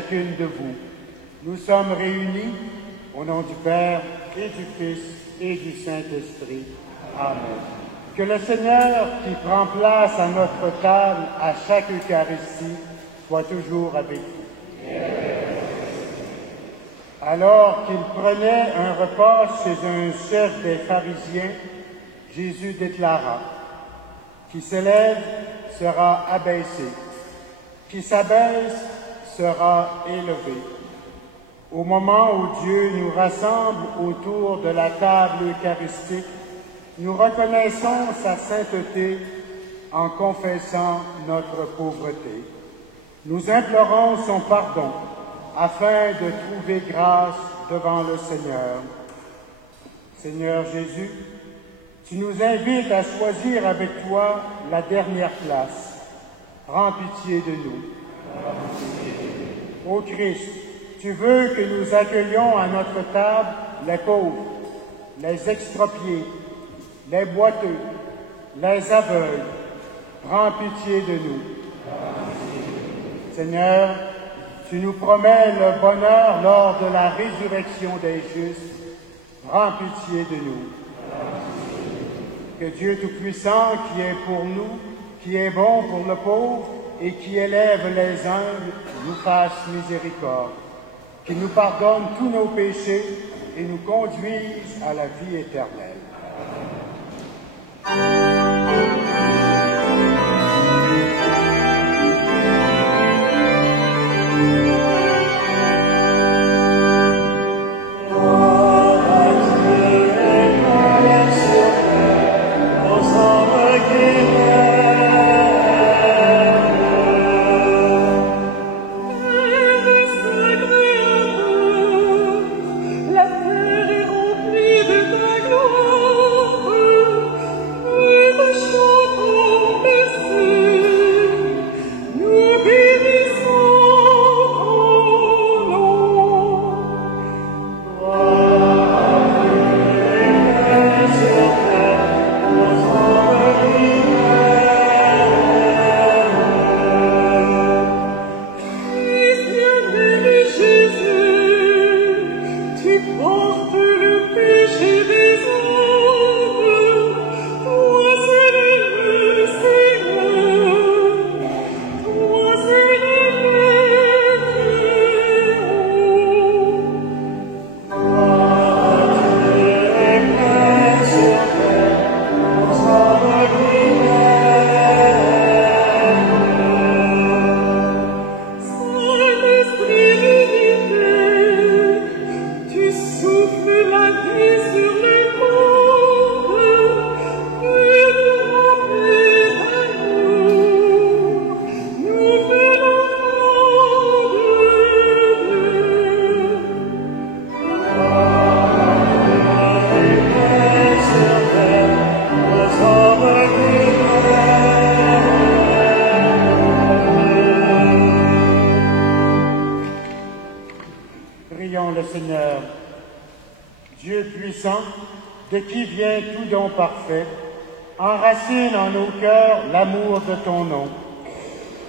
chacune de vous. Nous sommes réunis au nom du Père et du Fils et du Saint-Esprit. Amen. Que le Seigneur qui prend place à notre table à chaque Eucharistie soit toujours avec vous. Alors qu'il prenait un repas chez un chef des pharisiens, Jésus déclara: qui s'élève sera abaissé, qui s'abaisse sera élevé. Au moment où Dieu nous rassemble autour de la table eucharistique, nous reconnaissons sa sainteté en confessant notre pauvreté. Nous implorons son pardon afin de trouver grâce devant le Seigneur. Seigneur Jésus, tu nous invites à choisir avec toi la dernière place. Prends pitié de nous. Ô Christ, tu veux que nous accueillions à notre table les pauvres, les expropriés, les boiteux, les aveugles. Prends pitié de nous. Seigneur, tu nous promets le bonheur lors de la résurrection des justes. Prends pitié de nous. Que Dieu Tout-Puissant, qui est pour nous, qui est bon pour le pauvre et qui élève les humbles, nous fasse miséricorde, qu'il nous pardonne tous nos péchés et nous conduise à la vie éternelle. Prions le Seigneur. Dieu puissant, de qui vient tout don parfait, enracine en nos cœurs l'amour de ton nom.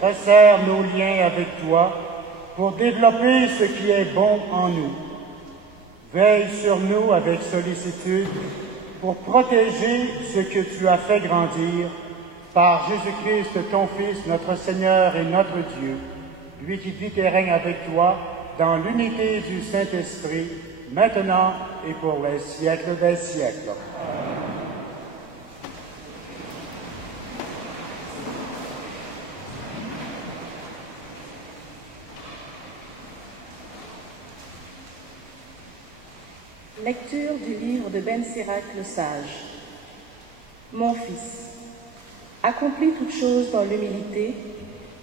Resserre nos liens avec toi pour développer ce qui est bon en nous. Veille sur nous avec sollicitude pour protéger ce que tu as fait grandir par Jésus-Christ, ton Fils, notre Seigneur et notre Dieu, lui qui vit et règne avec toi dans l'unité du Saint-Esprit, maintenant et pour les siècles des siècles. Lecture du livre de Ben Sirac le Sage. Mon fils, accomplis toutes choses dans l'humilité,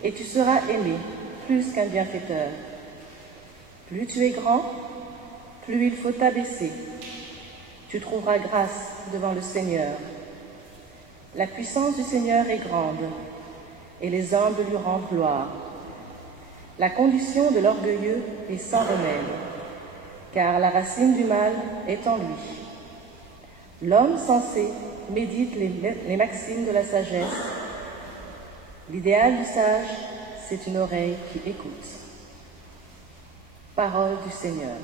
et tu seras aimé plus qu'un bienfaiteur. Plus tu es grand, plus il faut t'abaisser. Tu trouveras grâce devant le Seigneur. La puissance du Seigneur est grande, et les humbles lui rendent gloire. La condition de l'orgueilleux est sans remède, car la racine du mal est en lui. L'homme sensé médite les maximes de la sagesse. L'idéal du sage, c'est une oreille qui écoute. Parole du Seigneur.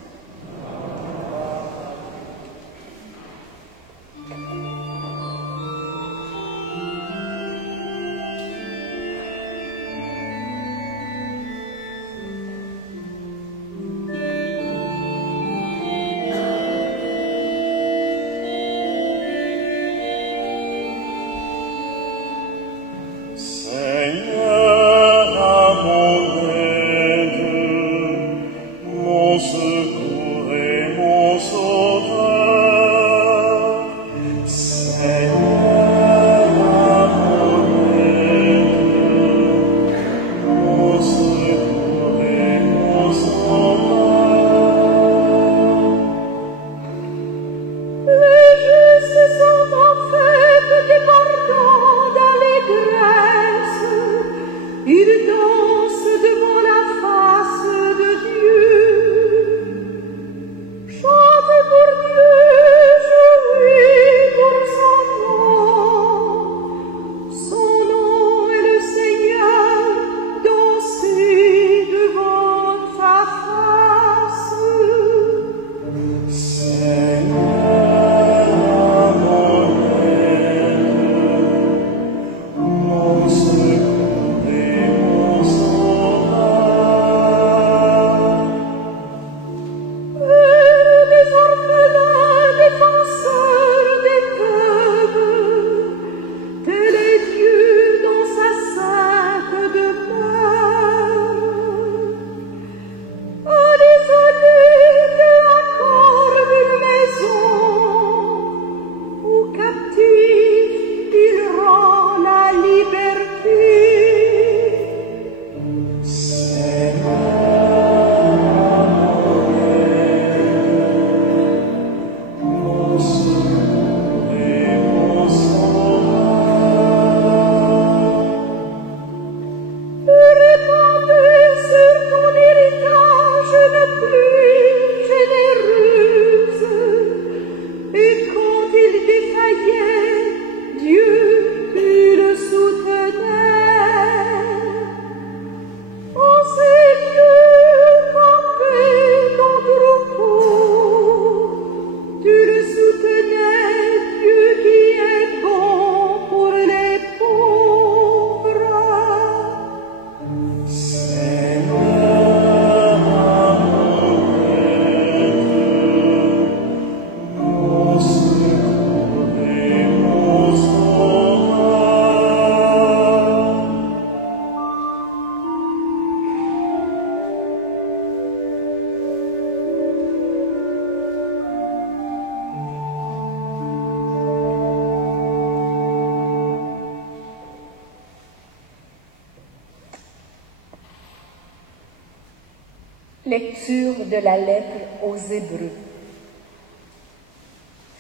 Lecture de la lettre aux Hébreux.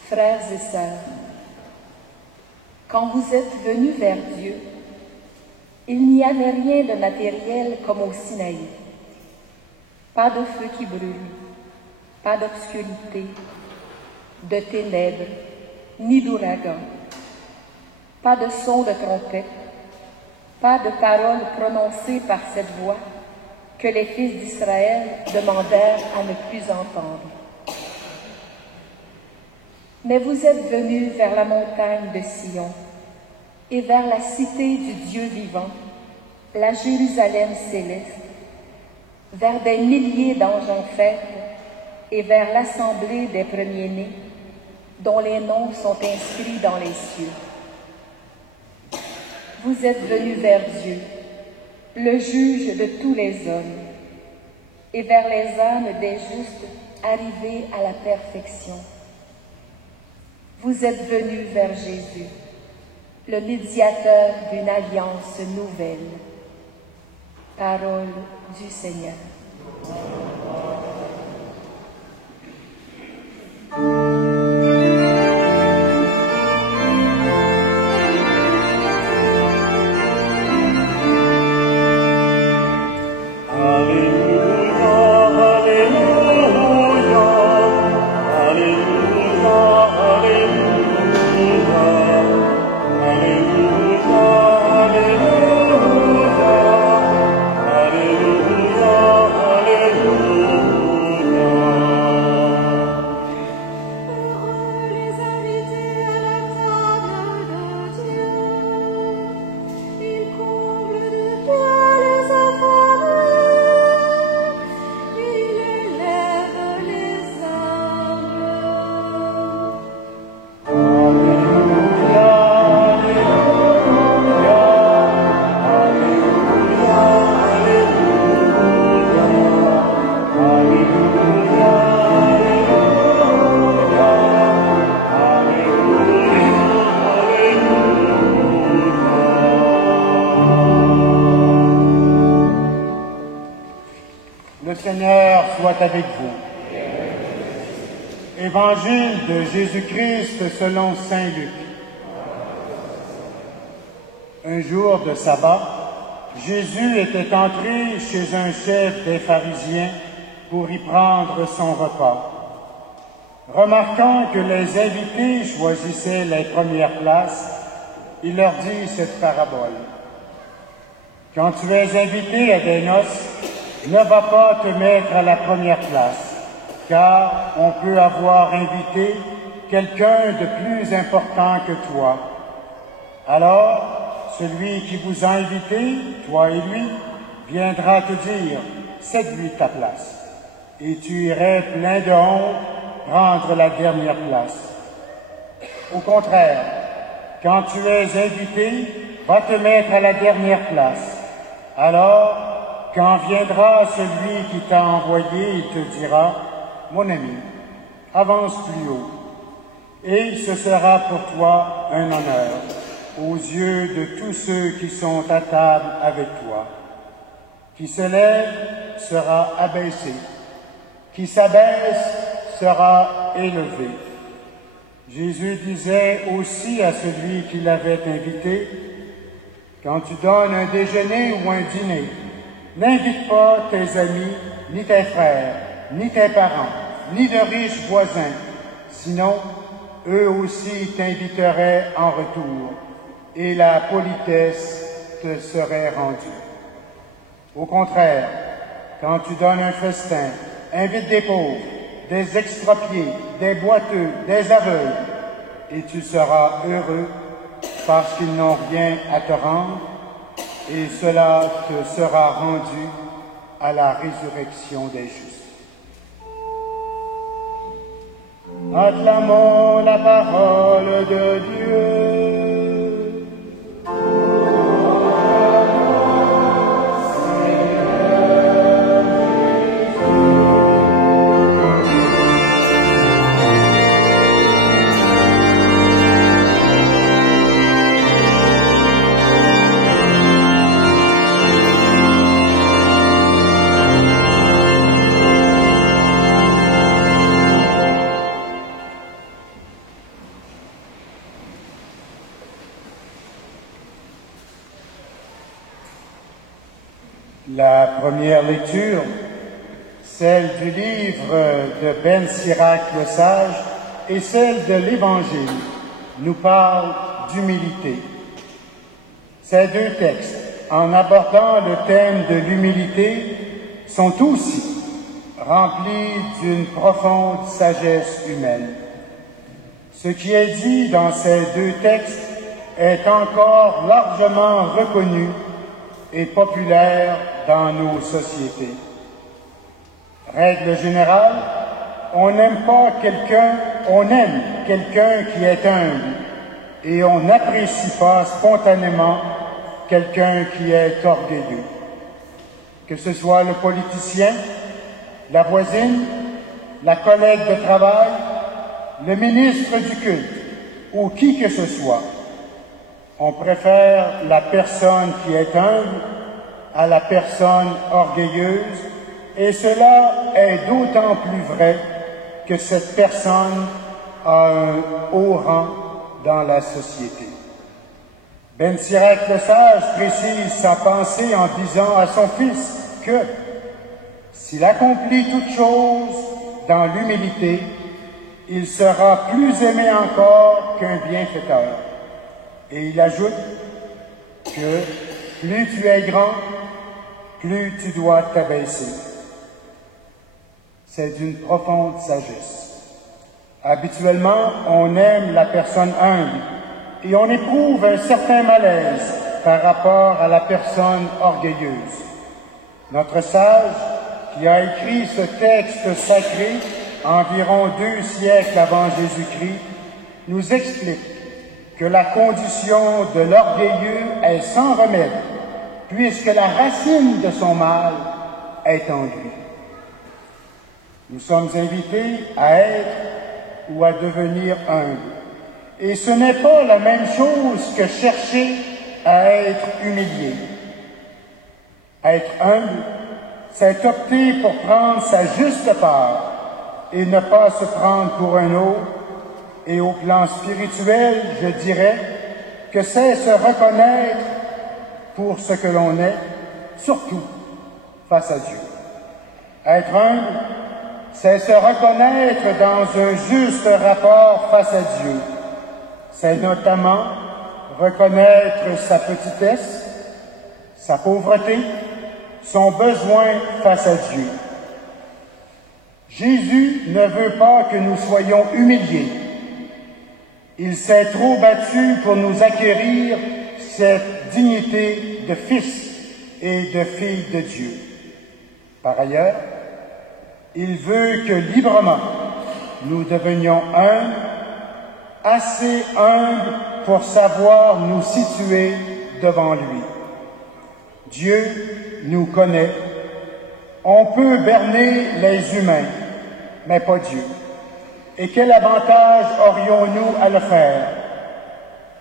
Frères et sœurs, quand vous êtes venus vers Dieu, il n'y avait rien de matériel comme au Sinaï. Pas de feu qui brûle, pas d'obscurité, de ténèbres, ni d'ouragan, pas de son de trompette, pas de paroles prononcées par cette voix que les fils d'Israël demandèrent à ne plus entendre. Mais vous êtes venus vers la montagne de Sion et vers la cité du Dieu vivant, la Jérusalem céleste, vers des milliers d'anges en fête et vers l'assemblée des premiers-nés, dont les noms sont inscrits dans les cieux. Vous êtes venus vers Dieu, le juge de tous les hommes, et vers les âmes des justes arrivés à la perfection. Vous êtes venus vers Jésus, le médiateur d'une alliance nouvelle. Parole du Seigneur. Alleluia, Alleluia. soit avec vous. Évangile de Jésus-Christ selon saint Luc. Un jour de sabbat, Jésus était entré chez un chef des pharisiens pour y prendre son repas. Remarquant que les invités choisissaient les premières places, il leur dit cette parabole. Quand tu es invité à des noces, ne va pas te mettre à la première place, car on peut avoir invité quelqu'un de plus important que toi. Alors, celui qui vous a invité, toi et lui, viendra te dire « cède-lui ta place ». Et tu irais plein de honte prendre la dernière place. Au contraire, quand tu es invité, va te mettre à la dernière place. Alors, quand viendra celui qui t'a envoyé, il te dira « Mon ami, avance plus haut ». Et ce sera pour toi un honneur aux yeux de tous ceux qui sont à table avec toi. Qui se lève sera abaissé, qui s'abaisse sera élevé. Jésus disait aussi à celui qui l'avait invité, « Quand tu donnes un déjeuner ou un dîner, n'invite pas tes amis, ni tes frères, ni tes parents, ni de riches voisins, sinon eux aussi t'inviteraient en retour, et la politesse te serait rendue. Au contraire, quand tu donnes un festin, invite des pauvres, des expropriés, des boiteux, des aveugles, et tu seras heureux parce qu'ils n'ont rien à te rendre, et cela te sera rendu à la résurrection des justes. Acclamons la parole de Dieu. La première lecture, celle du livre de Ben Sirac le Sage et celle de l'Évangile, nous parle d'humilité. Ces deux textes, en abordant le thème de l'humilité, sont aussi remplis d'une profonde sagesse humaine. Ce qui est dit dans ces deux textes est encore largement reconnu et populaire dans nos sociétés. Règle générale, on aime quelqu'un qui est humble et on n'apprécie pas spontanément quelqu'un qui est orgueilleux. Que ce soit le politicien, la voisine, la collègue de travail, le ministre du culte ou qui que ce soit, on préfère la personne qui est humble à la personne orgueilleuse, et cela est d'autant plus vrai que cette personne a un haut rang dans la société. Ben Sirac le Sage précise sa pensée en disant à son fils que s'il accomplit toute chose dans l'humilité, il sera plus aimé encore qu'un bienfaiteur. Et il ajoute que plus tu es grand, plus tu dois t'abaisser. C'est d'une profonde sagesse. Habituellement, on aime la personne humble et on éprouve un certain malaise par rapport à la personne orgueilleuse. Notre sage, qui a écrit ce texte sacré environ 2 siècles avant Jésus-Christ, nous explique que la condition de l'orgueilleux est sans remède, puisque la racine de son mal est en lui. Nous sommes invités à être ou à devenir humbles. Et ce n'est pas la même chose que chercher à être humilié. Être humble, c'est opter pour prendre sa juste part et ne pas se prendre pour un autre. Et au plan spirituel, je dirais que c'est se reconnaître pour ce que l'on est, surtout face à Dieu. Être humble, c'est se reconnaître dans un juste rapport face à Dieu. C'est notamment reconnaître sa petitesse, sa pauvreté, son besoin face à Dieu. Jésus ne veut pas que nous soyons humiliés. Il s'est trop battu pour nous acquérir cette dignité de fils et de fille de Dieu. Par ailleurs, il veut que librement nous devenions humbles, assez humbles pour savoir nous situer devant lui. Dieu nous connaît. On peut berner les humains, mais pas Dieu. Et quel avantage aurions-nous à le faire,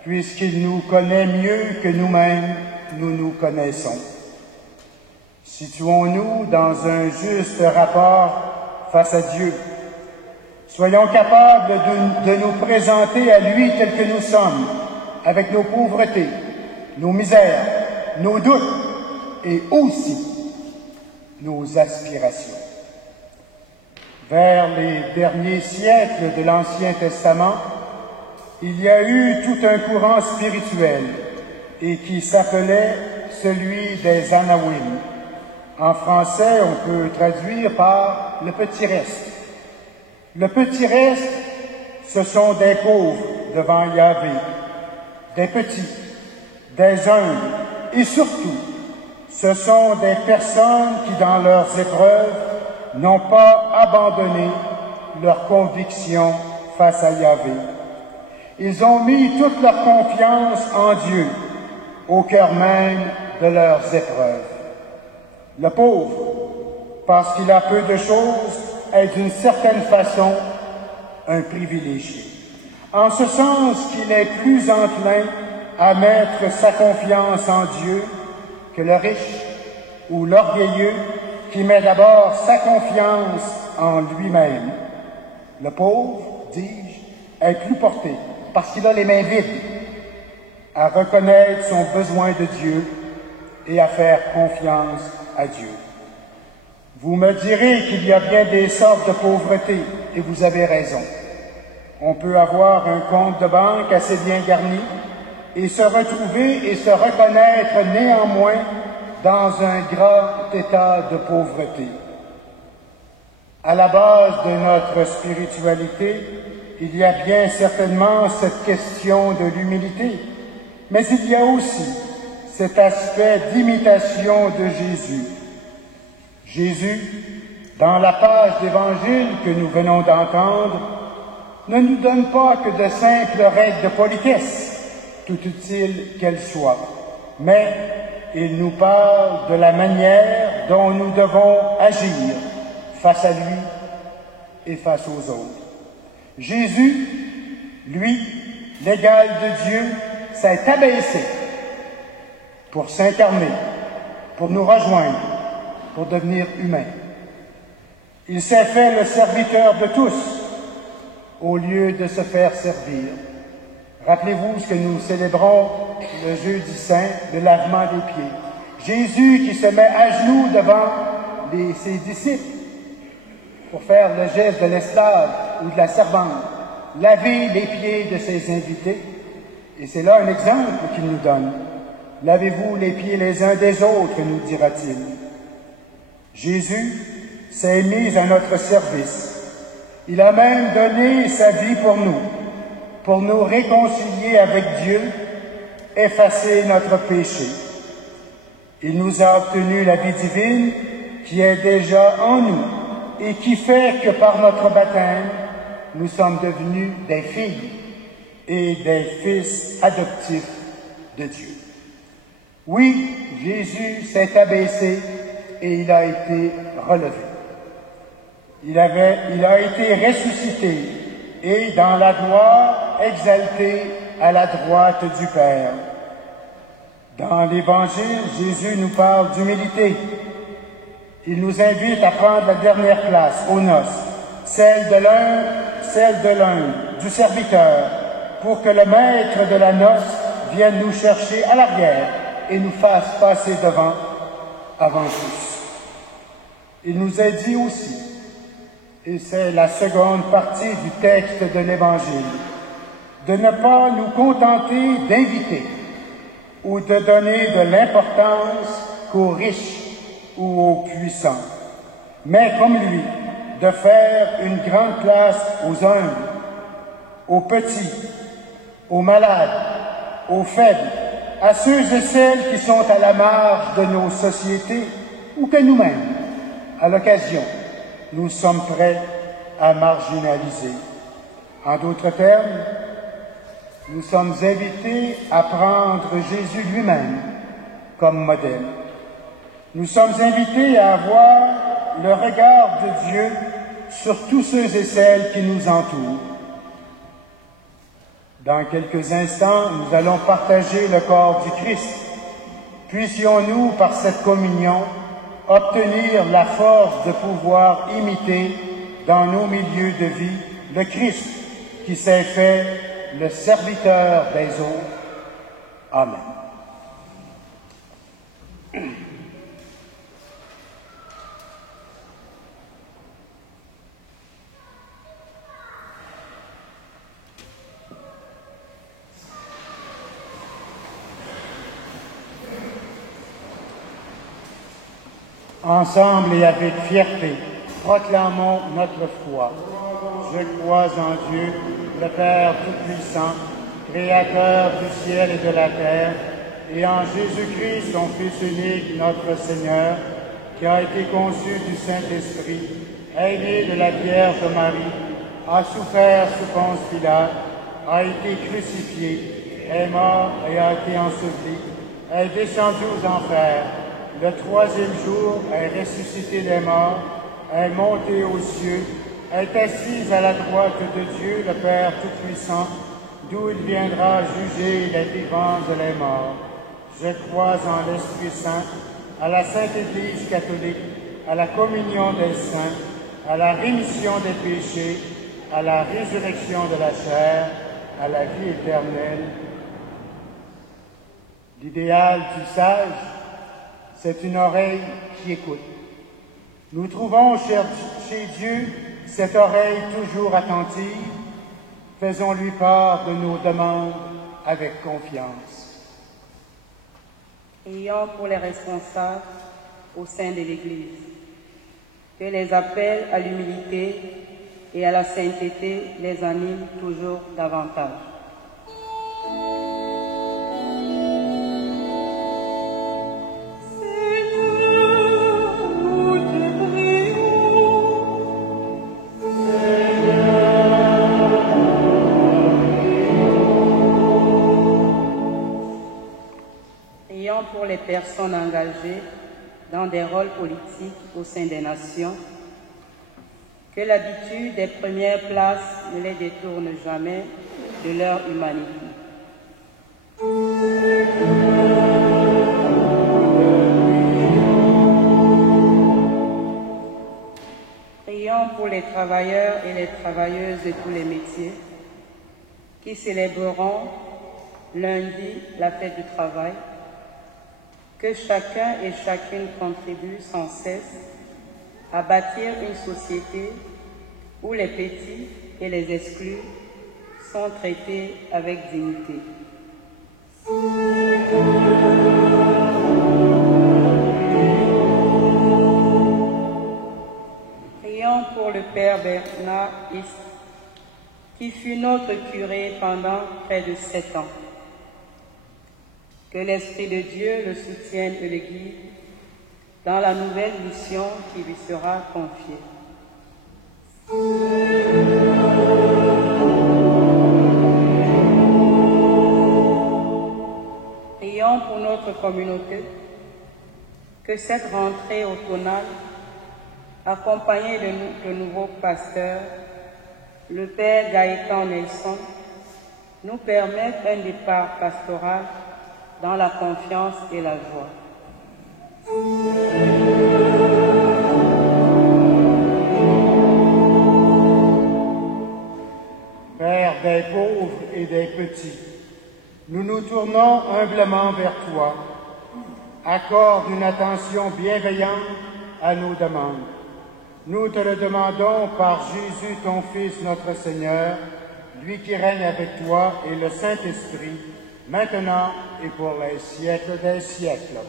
puisqu'il nous connaît mieux que nous-mêmes nous nous connaissons. Situons-nous dans un juste rapport face à Dieu. Soyons capables de nous présenter à lui tel que nous sommes, avec nos pauvretés, nos misères, nos doutes et aussi nos aspirations. Vers les derniers siècles de l'Ancien Testament, il y a eu tout un courant spirituel et qui s'appelait celui des Anawim. En français, on peut traduire par le petit reste. Le petit reste, ce sont des pauvres devant Yahvé, des petits, des humbles et surtout, ce sont des personnes qui, dans leurs épreuves, n'ont pas abandonné leur conviction face à Yahvé. Ils ont mis toute leur confiance en Dieu, au cœur même de leurs épreuves. Le pauvre, parce qu'il a peu de choses, est d'une certaine façon un privilégié. En ce sens qu'il est plus enclin à mettre sa confiance en Dieu que le riche ou l'orgueilleux qui met d'abord sa confiance en lui-même. Le pauvre, dis-je, est plus porté, parce qu'il a les mains vides, à reconnaître son besoin de Dieu et à faire confiance à Dieu. Vous me direz qu'il y a bien des sortes de pauvreté, et vous avez raison. On peut avoir un compte de banque assez bien garni et se retrouver et se reconnaître néanmoins dans un grand état de pauvreté. À la base de notre spiritualité, il y a bien certainement cette question de l'humilité, mais il y a aussi cet aspect d'imitation de Jésus. Jésus, dans la page d'Évangile que nous venons d'entendre, ne nous donne pas que de simples règles de politesse, tout utiles qu'elles soient, mais il nous parle de la manière dont nous devons agir face à lui et face aux autres. Jésus, lui, l'égal de Dieu, s'est abaissé pour s'incarner, pour nous rejoindre, pour devenir humain. Il s'est fait le serviteur de tous, au lieu de se faire servir. Rappelez-vous ce que nous célébrons le jeudi saint, le lavement des pieds. Jésus qui se met à genoux devant ses disciples pour faire le geste de l'esclave ou de la servante, laver les pieds de ses invités. Et c'est là un exemple qu'il nous donne. Lavez-vous les pieds les uns des autres, nous dira-t-il. Jésus s'est mis à notre service. Il a même donné sa vie pour nous réconcilier avec Dieu, effacer notre péché. Il nous a obtenu la vie divine qui est déjà en nous et qui fait que par notre baptême, nous sommes devenus des filles et des fils adoptifs de Dieu. Oui, Jésus s'est abaissé et il a été relevé. Il a été ressuscité et dans la gloire exalté à la droite du Père. Dans l'Évangile, Jésus nous parle d'humilité. Il nous invite à prendre la dernière place aux noces, celle de l'un, du serviteur, pour que le maître de la noce vienne nous chercher à l'arrière et nous fasse passer devant avant tous. Il nous a dit aussi, et c'est la seconde partie du texte de l'Évangile, de ne pas nous contenter d'inviter ou de donner de l'importance qu'aux riches ou aux puissants, mais comme lui, de faire une grande place aux humbles, aux petits, aux malades, aux faibles, à ceux et celles qui sont à la marge de nos sociétés ou que nous-mêmes, à l'occasion, nous sommes prêts à marginaliser. En d'autres termes, nous sommes invités à prendre Jésus lui-même comme modèle. Nous sommes invités à avoir le regard de Dieu sur tous ceux et celles qui nous entourent. Dans quelques instants, nous allons partager le corps du Christ. Puissions-nous, par cette communion, obtenir la force de pouvoir imiter dans nos milieux de vie le Christ qui s'est fait le serviteur des autres. Amen. Ensemble et avec fierté, proclamons notre foi. Je crois en Dieu, le Père Tout-Puissant, Créateur du ciel et de la terre, et en Jésus-Christ, son Fils unique, notre Seigneur, qui a été conçu du Saint-Esprit, est né de la Vierge Marie, a souffert sous Ponce Pilate, a été crucifié, est mort et a été enseveli, est descendu aux enfers. Le troisième jour est ressuscité des morts, est monté aux cieux, est assis à la droite de Dieu, le Père Tout-Puissant, d'où il viendra juger les vivants et les morts. Je crois en l'Esprit Saint, à la Sainte Église catholique, à la communion des saints, à la rémission des péchés, à la résurrection de la chair, à la vie éternelle. L'idéal du sage, c'est une oreille qui écoute. Nous trouvons chez Dieu cette oreille toujours attentive. Faisons-lui part de nos demandes avec confiance. Ayons pour les responsables au sein de l'Église que les appels à l'humilité et à la sainteté les animent toujours davantage. Pour les personnes engagées dans des rôles politiques au sein des nations, que l'habitude des premières places ne les détourne jamais de leur humanité. Prions pour les travailleurs et les travailleuses de tous les métiers qui célébreront lundi la fête du travail. Que chacun et chacune contribue sans cesse à bâtir une société où les petits et les exclus sont traités avec dignité. Prions pour le Père Bernard Hist, qui fut notre curé pendant près de 7 ans. Que l'Esprit de Dieu le soutienne et le guide dans la nouvelle mission qui lui sera confiée. Prions pour notre communauté, que cette rentrée automnale, accompagnée de nouveaux pasteurs, le Père Gaëtan Nelson, nous permette un départ pastoral dans la confiance et la joie. des pauvres et des petits. Nous nous tournons humblement vers toi. Accorde une attention bienveillante à nos demandes. Nous te le demandons par Jésus, ton Fils, notre Seigneur, lui qui règne avec toi et le Saint-Esprit, maintenant et pour les siècles des siècles.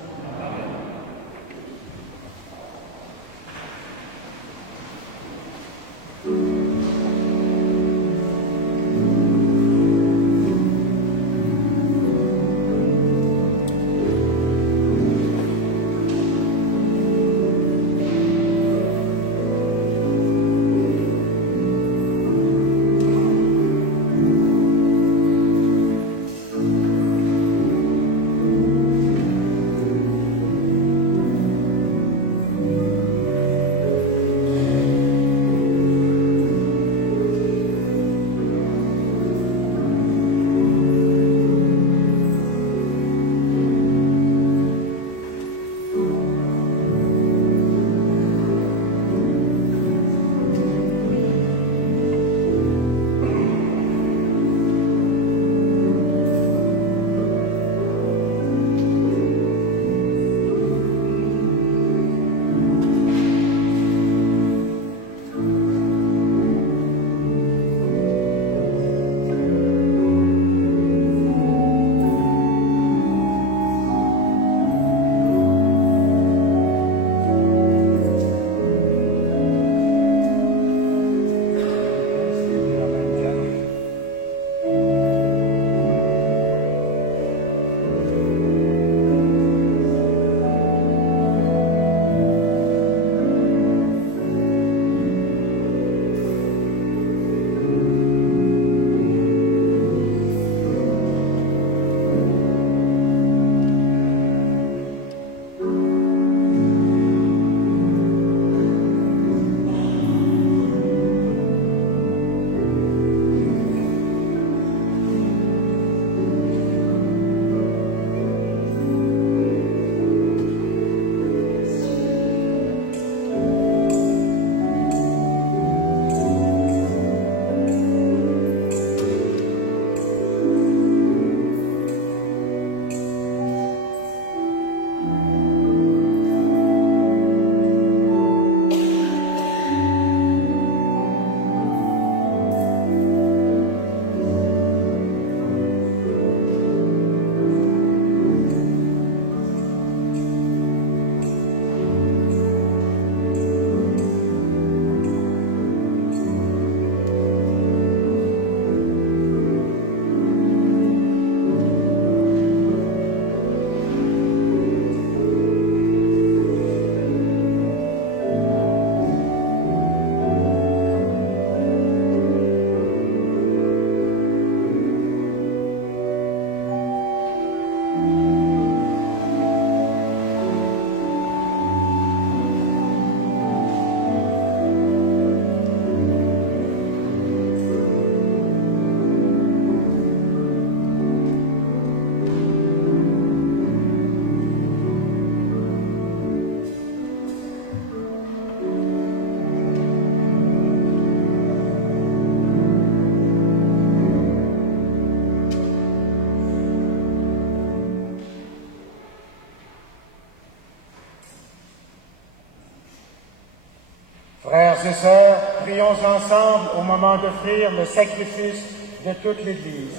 Frères et sœurs, prions ensemble au moment d'offrir le sacrifice de toute l'Église.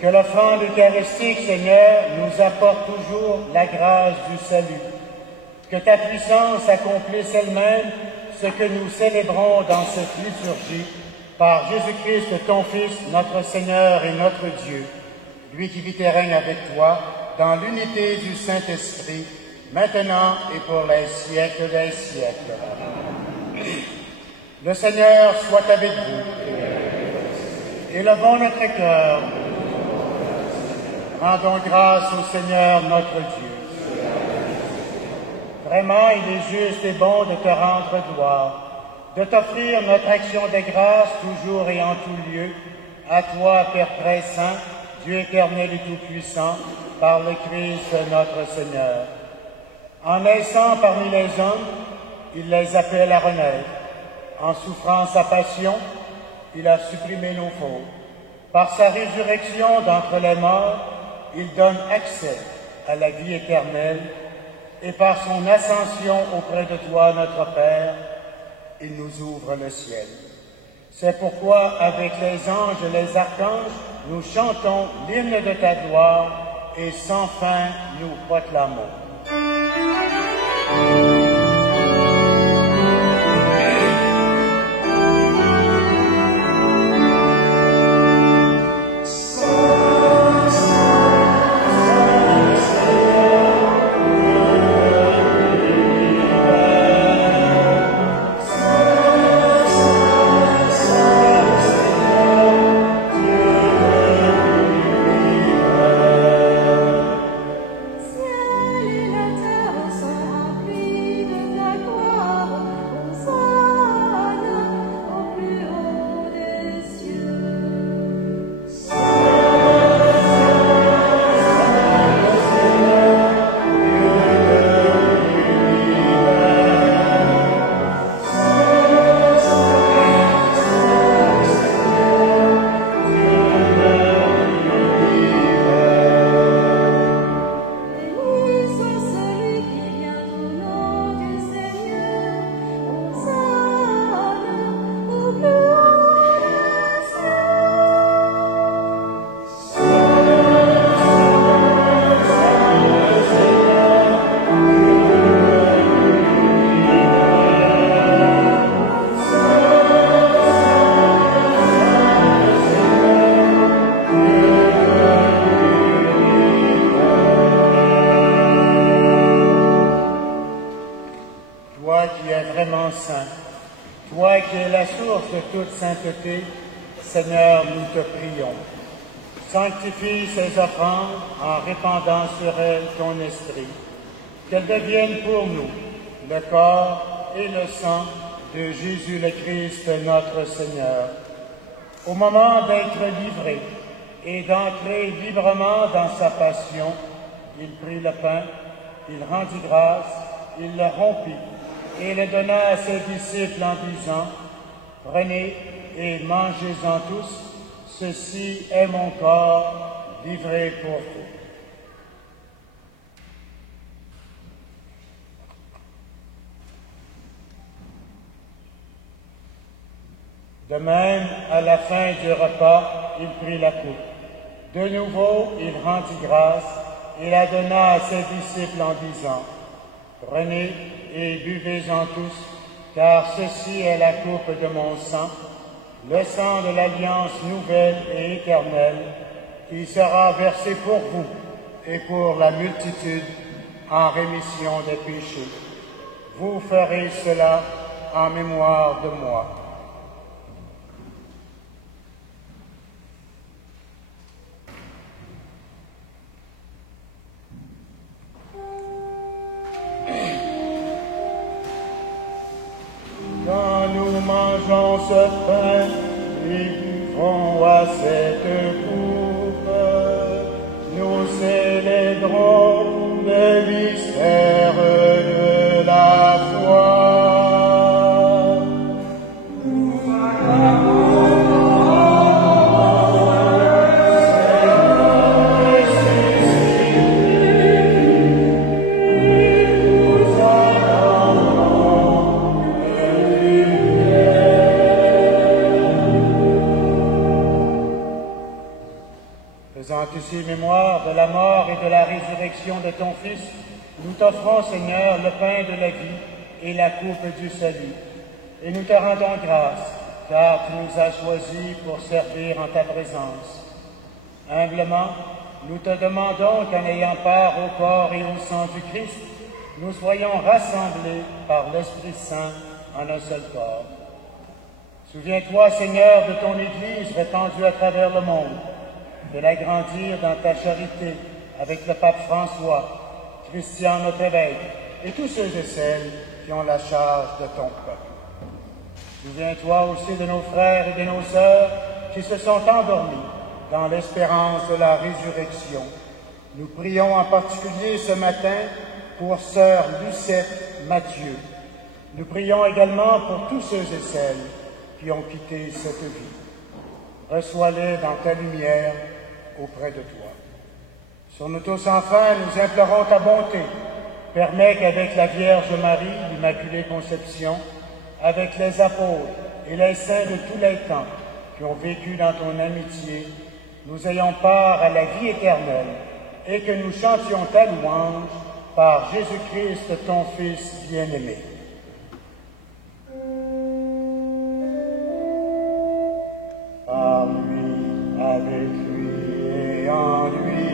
Que l'offrande eucharistique, Seigneur, nous apporte toujours la grâce du salut. Que ta puissance accomplisse elle-même ce que nous célébrons dans cette liturgie par Jésus-Christ, ton Fils, notre Seigneur et notre Dieu, lui qui vit et règne avec toi dans l'unité du Saint-Esprit, maintenant et pour les siècles des siècles. Le Seigneur soit avec vous. Élevons notre cœur. Rendons grâce au Seigneur notre Dieu. Vraiment, il est juste et bon de te rendre gloire, de t'offrir notre action de grâce toujours et en tout lieu, à toi, Père très saint, Dieu éternel et tout-puissant, par le Christ notre Seigneur. En naissant parmi les hommes, il les appelle à renaître. En souffrant sa passion, il a supprimé nos fautes. Par sa résurrection d'entre les morts, il donne accès à la vie éternelle, et par son ascension auprès de toi, notre Père, il nous ouvre le ciel. C'est pourquoi, avec les anges et les archanges, nous chantons l'hymne de ta gloire, et sans fin nous proclamons. Toi qui es la source de toute sainteté, Seigneur, nous te prions. Sanctifie ces offrandes en répandant sur elles ton esprit, qu'elles deviennent pour nous le corps et le sang de Jésus le Christ, notre Seigneur. Au moment d'être livré et d'entrer librement dans sa passion, il prit le pain, il rendit grâce, il le rompit et le donna à ses disciples en disant, « Prenez et mangez-en tous, ceci est mon corps livré pour vous. » De même, à la fin du repas, il prit la coupe. De nouveau, il rendit grâce et la donna à ses disciples en disant, « Prenez et buvez-en tous, car ceci est la coupe de mon sang, le sang de l'alliance nouvelle et éternelle, qui sera versé pour vous et pour la multitude en rémission des péchés. Vous ferez cela en mémoire de moi. » Quand nous mangeons ce pain et buvons à cette coupe, nous célébrons le mystère de la foi. Faisant ici mémoire de la mort et de la résurrection de ton Fils, nous t'offrons, Seigneur, le pain de la vie et la coupe du salut. Et nous te rendons grâce, car tu nous as choisis pour servir en ta présence. Humblement, nous te demandons qu'en ayant part au corps et au sang du Christ, nous soyons rassemblés par l'Esprit Saint en un seul corps. Souviens-toi, Seigneur, de ton Église répandue à travers le monde, de l'agrandir dans ta charité avec le pape François, Christian notre évêque, et tous ceux et celles qui ont la charge de ton peuple. Souviens-toi aussi de nos frères et de nos sœurs qui se sont endormis dans l'espérance de la résurrection. Nous prions en particulier ce matin pour sœur Lucette Mathieu. Nous prions également pour tous ceux et celles qui ont quitté cette vie. reçois-les dans ta lumière auprès de toi. Sur nous tous enfin, nous implorons ta bonté. Permets qu'avec la Vierge Marie, l'Immaculée Conception, avec les apôtres et les saints de tous les temps qui ont vécu dans ton amitié, nous ayons part à la vie éternelle et que nous chantions ta louange par Jésus-Christ, ton Fils bien-aimé. Par lui, avec lui et en lui.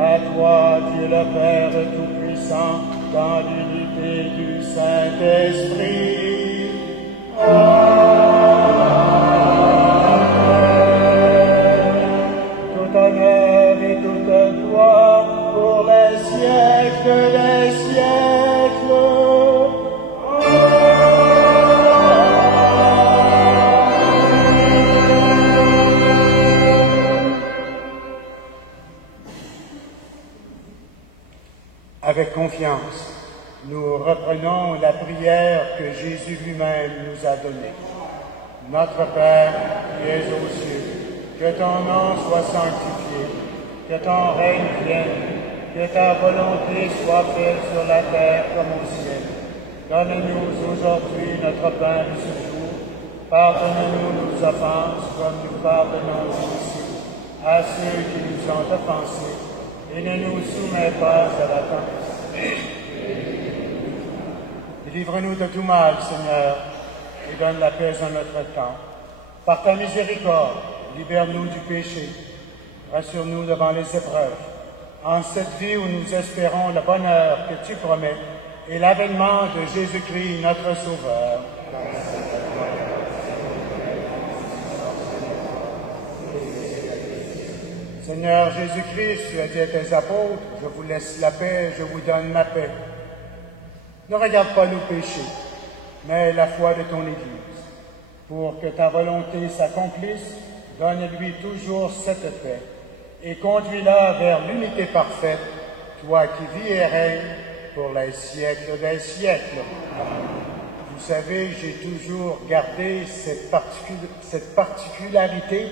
À toi, Dieu le Père Tout-Puissant, dans l'unité du Saint-Esprit. Tout honneur et toute gloire pour les siècles des siècles. Avec confiance, nous reprenons la prière que Jésus lui-même nous a donnée. Notre Père, qui es aux cieux, que ton nom soit sanctifié, que ton règne vienne, que ta volonté soit faite sur la terre comme au ciel. Donne-nous aujourd'hui notre pain de ce jour. Pardonne-nous nos offenses comme nous pardonnons aussi à ceux qui nous ont offensés. Et ne nous soumets pas à la tentation. Délivre-nous de tout mal, Seigneur, et donne la paix en notre temps. Par ta miséricorde, libère-nous du péché. Rassure-nous devant les épreuves. En cette vie où nous espérons le bonheur que tu promets et l'avènement de Jésus-Christ, notre Sauveur. Seigneur Jésus-Christ, tu as dit à tes apôtres, je vous laisse la paix, je vous donne ma paix. Ne regarde pas nos péchés, mais la foi de ton Église. Pour que ta volonté s'accomplisse, donne-lui toujours cette paix et conduis-la vers l'unité parfaite, toi qui vis et règnes pour les siècles des siècles. Vous savez, j'ai toujours gardé cette particularité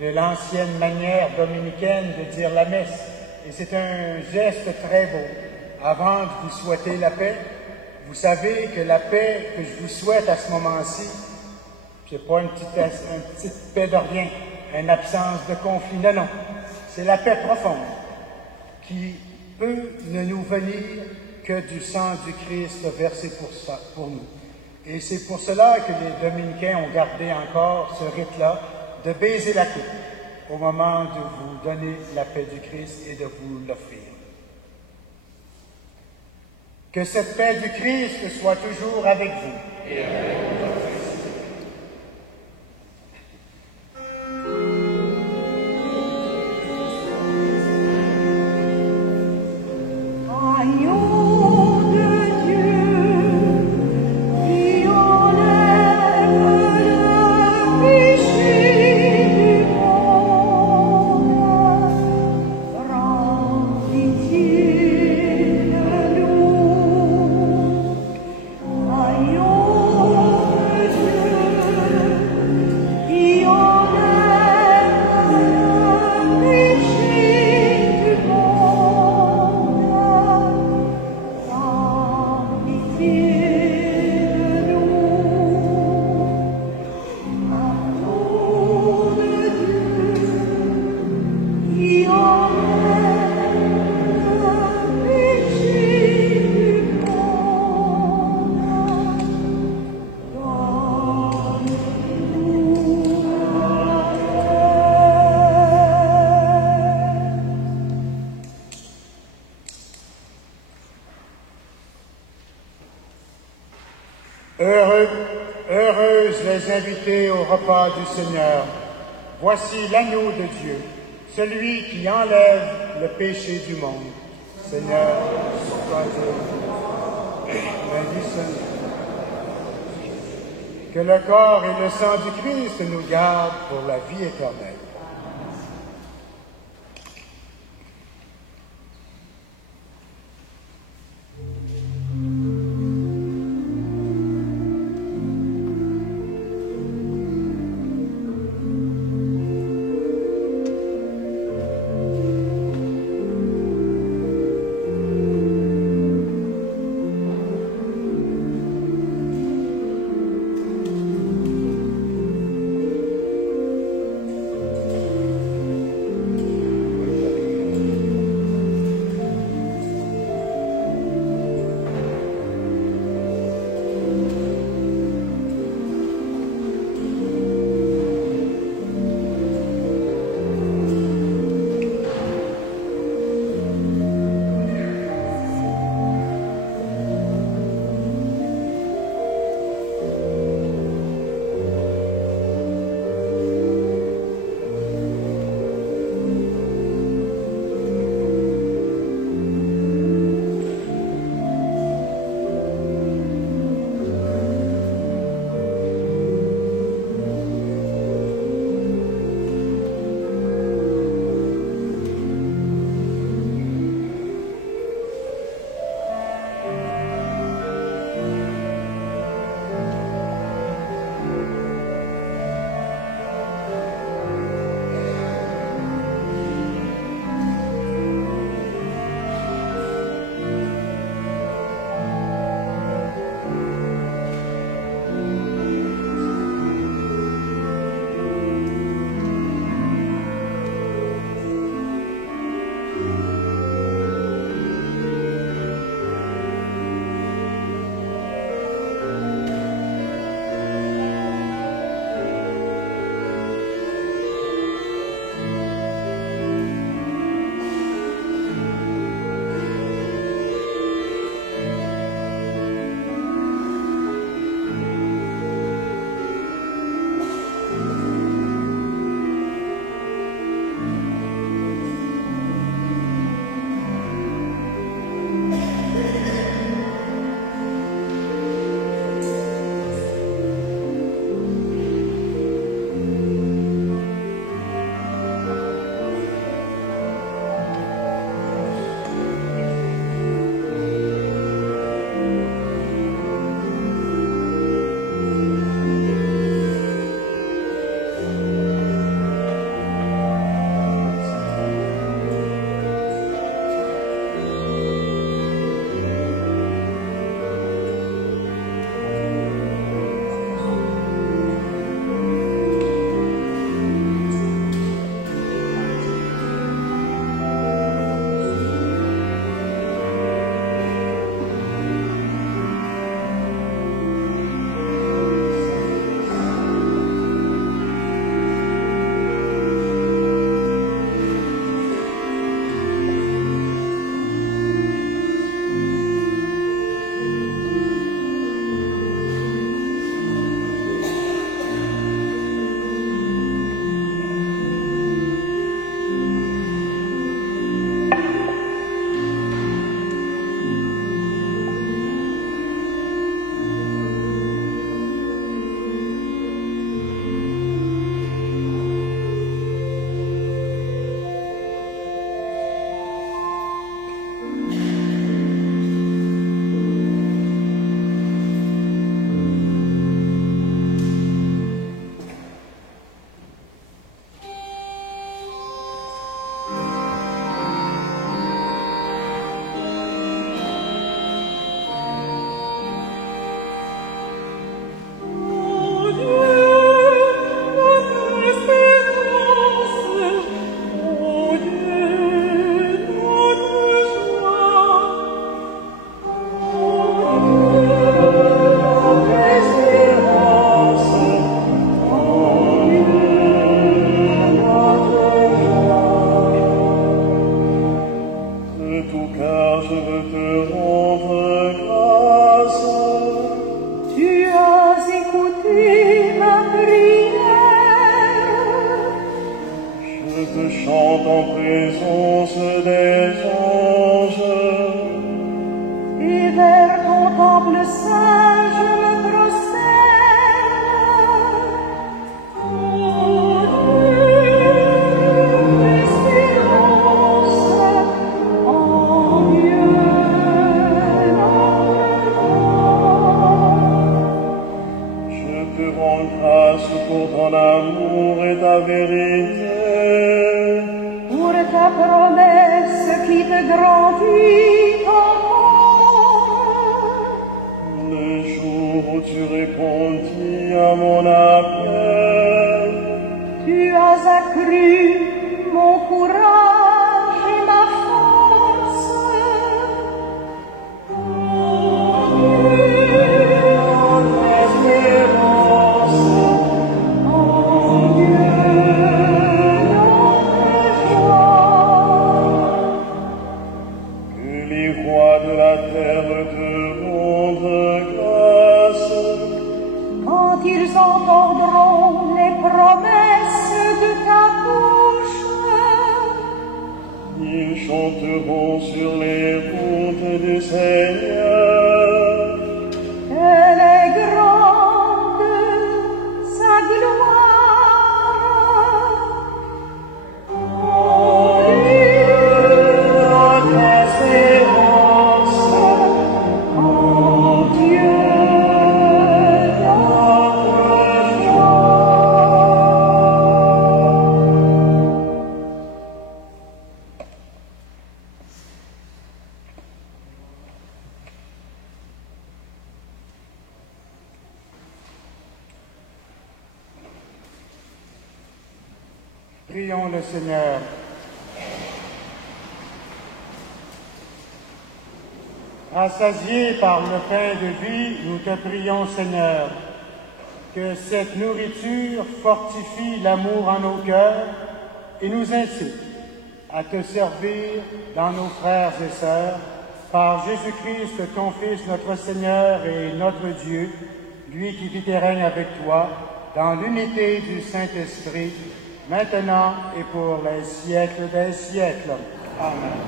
de l'ancienne manière dominicaine de dire la messe. Et c'est un geste très beau. Avant de vous souhaiter la paix, vous savez que la paix que je vous souhaite à ce moment-ci, c'est pas une petite paix de rien, une absence de conflit. Non, non. C'est la paix profonde qui peut ne nous venir que du sang du Christ versé pour nous. Et c'est pour cela que les dominicains ont gardé encore ce rite-là de baiser la coupe au moment de vous donner la paix du Christ et de vous l'offrir. Que cette paix du Christ soit toujours avec vous. Et avec votre esprit. Heureuses les invités au repas du Seigneur. Voici l'agneau de Dieu, celui qui enlève le péché du monde. Seigneur, sois Dieu. Béni Seigneur. Que le corps et le sang du Christ nous gardent pour la vie éternelle. chante en présence des anges. Et vers ton temple saint, je me prosterne. Oh Dieu, espérance en Dieu, notre roi. Je te rends grâce pour ton amour et ta vérité. Pour ta promesse qui te grandit encore. Le jour où tu répondis à mon appel, Tu as accru mon courage et ma force. Oh Dieu, notre espérance, oh Dieu, notre joie. que les rois de la terre te rendent grâce. Quand ils entendront les promesses de ta bouche, Ils chanteront sur les routes du Seigneur. elle est grande, sa gloire. Oh Dieu, notre espérance, oh Dieu, notre joie. Prions le Seigneur. Rassasiés par le pain de vie, nous te prions, Seigneur, que cette nourriture fortifie l'amour en nos cœurs et nous incite à te servir dans nos frères et sœurs, par Jésus-Christ, ton Fils, notre Seigneur et notre Dieu, lui qui vit et règne avec toi, dans l'unité du Saint-Esprit, maintenant et pour les siècles des siècles. Amen.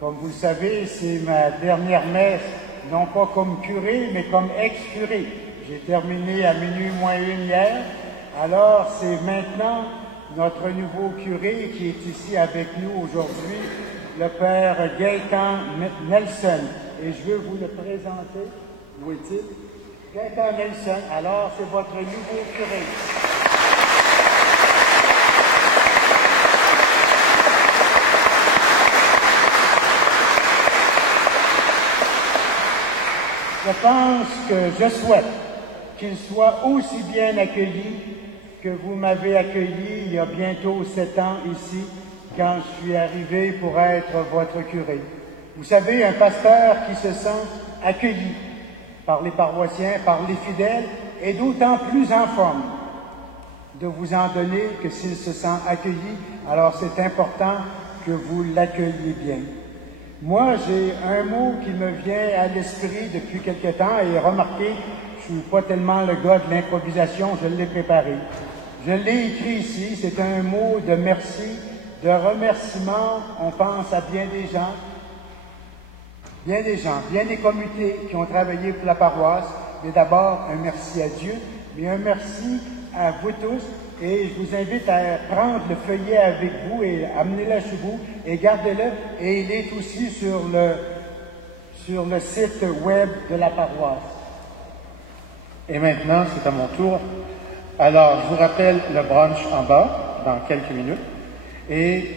Comme vous le savez, c'est ma dernière messe, non pas comme curé, mais comme ex-curé. J'ai terminé à minuit moins 1 hier, alors c'est maintenant notre nouveau curé qui est ici avec nous aujourd'hui, le Père Gaëtan Nelson. Et je veux vous le présenter. Où est-il? Gaëtan Nelson, alors c'est votre nouveau curé. Je pense que je souhaite qu'il soit aussi bien accueilli que vous m'avez accueilli il y a bientôt 7 ans ici, quand je suis arrivé pour être votre curé. Vous savez, un pasteur qui se sent accueilli par les paroissiens, par les fidèles, est d'autant plus en forme de vous en donner que s'il se sent accueilli. Alors c'est important que vous l'accueilliez bien. Moi, j'ai un mot qui me vient à l'esprit depuis quelque temps et remarquez, je suis pas tellement le gars de l'improvisation, je l'ai préparé. Je l'ai écrit ici, c'est un mot de merci, de remerciement. On pense à bien des gens, bien des communautés qui ont travaillé pour la paroisse. Mais d'abord, un merci à Dieu, mais un merci à vous tous. Et je vous invite à prendre le feuillet avec vous et amenez-le chez vous et gardez-le. Et il est aussi sur le site web de la paroisse. Et maintenant, c'est à mon tour. Alors, je vous rappelle le brunch en bas, dans quelques minutes. Et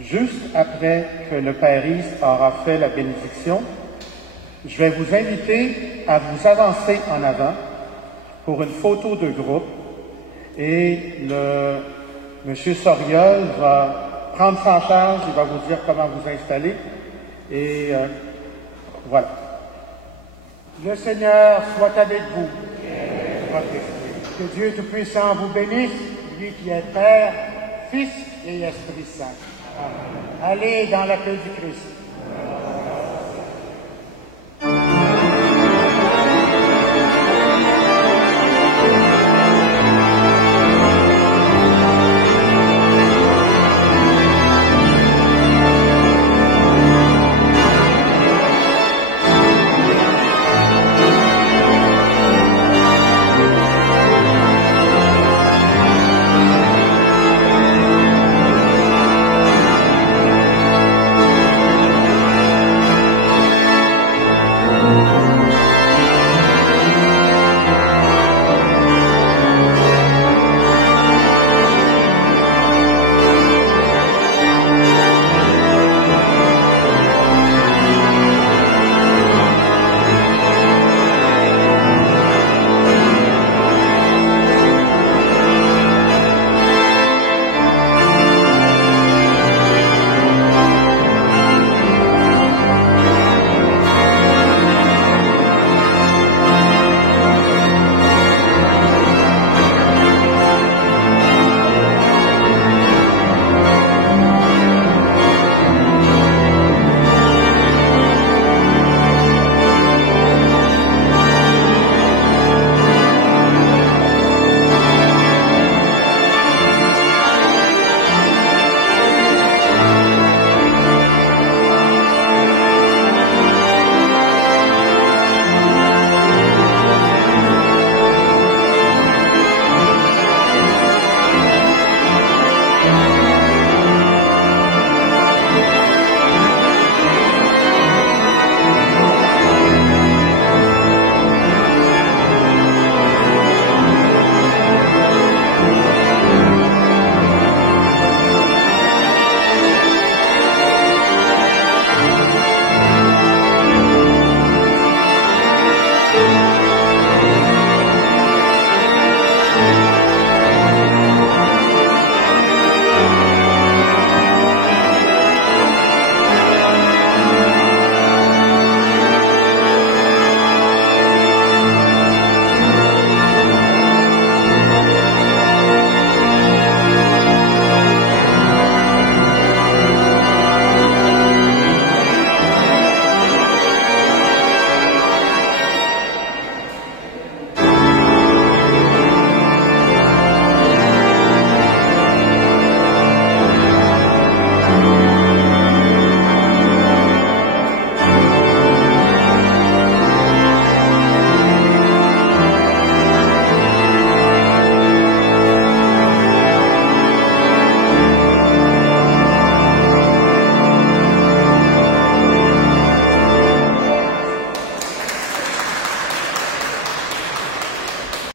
juste après que le Père Yves aura fait la bénédiction, je vais vous inviter à vous avancer en avant pour une photo de groupe. Et M. Soriol va prendre ça en charge, il va vous dire comment vous installer. Et voilà. Le Seigneur soit avec vous. Que Dieu Tout-Puissant vous bénisse, lui qui est Père, Fils et Esprit Saint. Amen. Allez dans la paix du Christ.